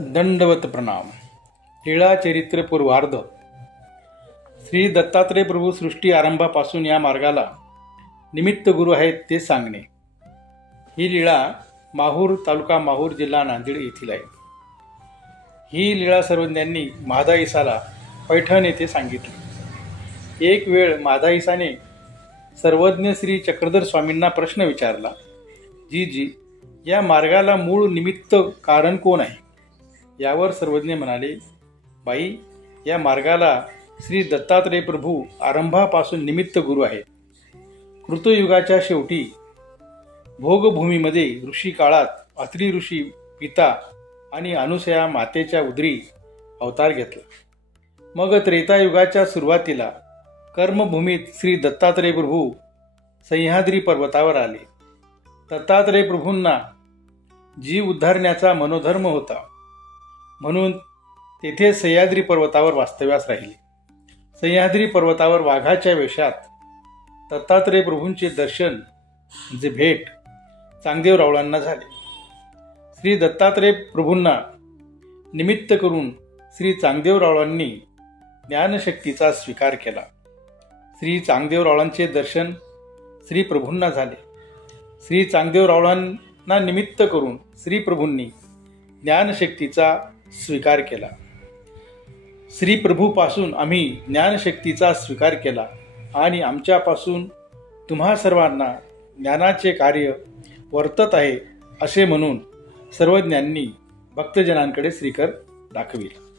दंडवत प्रणाम. लीळा चरित्र पूर्वार्ध. श्री दत्तात्रय प्रभू सृष्टी आरंभापासून या मार्गाला निमित्त गुरु आहेत ते सांगणे. ही लीळा माहूर तालुका माहूर जिल्हा नांदेड येथील आहे. ही लीळा सर्वज्ञांनी माधाईसाला पैठण येथे सांगितली. एक वेळ माधाईसाने सर्वज्ञ श्री चक्रधर स्वामींना प्रश्न विचारला, जी या मार्गाला मूळ निमित्त कारण कोण आहे? यावर सर्वज्ञ म्हणाले, बाई, या मार्गाला श्री दत्तात्रय प्रभू आरंभापासून निमित्त गुरु आहेत. कृतयुगाच्या शेवटी भोगभूमीमध्ये ऋषी काळात अत्रि ऋषी पिता आणि अनुसया मातेच्या उदरी अवतार घेतला. मग त्रेतायुगाच्या सुरुवातीला कर्मभूमीत श्री दत्तात्रय प्रभू सह्याद्री पर्वतावर आले. दत्तात्रय प्रभूंना जीव उद्धारण्याचा मनोधर्म होता, म्हणून तेथे सह्याद्री पर्वतावर वास्तव्यास राहिले. सह्याद्री पर्वतावर वाघाच्या वेशात दत्तात्रय प्रभूंचे दर्शन जे भेट चांगदेवरावळांना झाले. श्री दत्तात्रय प्रभूंना निमित्त करून श्री चांगदेवरावळांनी ज्ञानशक्तीचा स्वीकार केला. श्री चांगदेवरावळांचे दर्शन श्री प्रभूंना झाले. श्री चांगदेवरावळांना निमित्त करून श्री प्रभूंनी ज्ञानशक्तीचा स्वीकार केला. श्री प्रभूपासून आम्ही ज्ञानशक्तीचा स्वीकार केला आणि आमच्यापासून तुम्हा सर्वांना ज्ञानाचे कार्य वर्तत आहे असे म्हणून सर्वज्ञांनी भक्तजनांकडे श्रीकर दाखविला.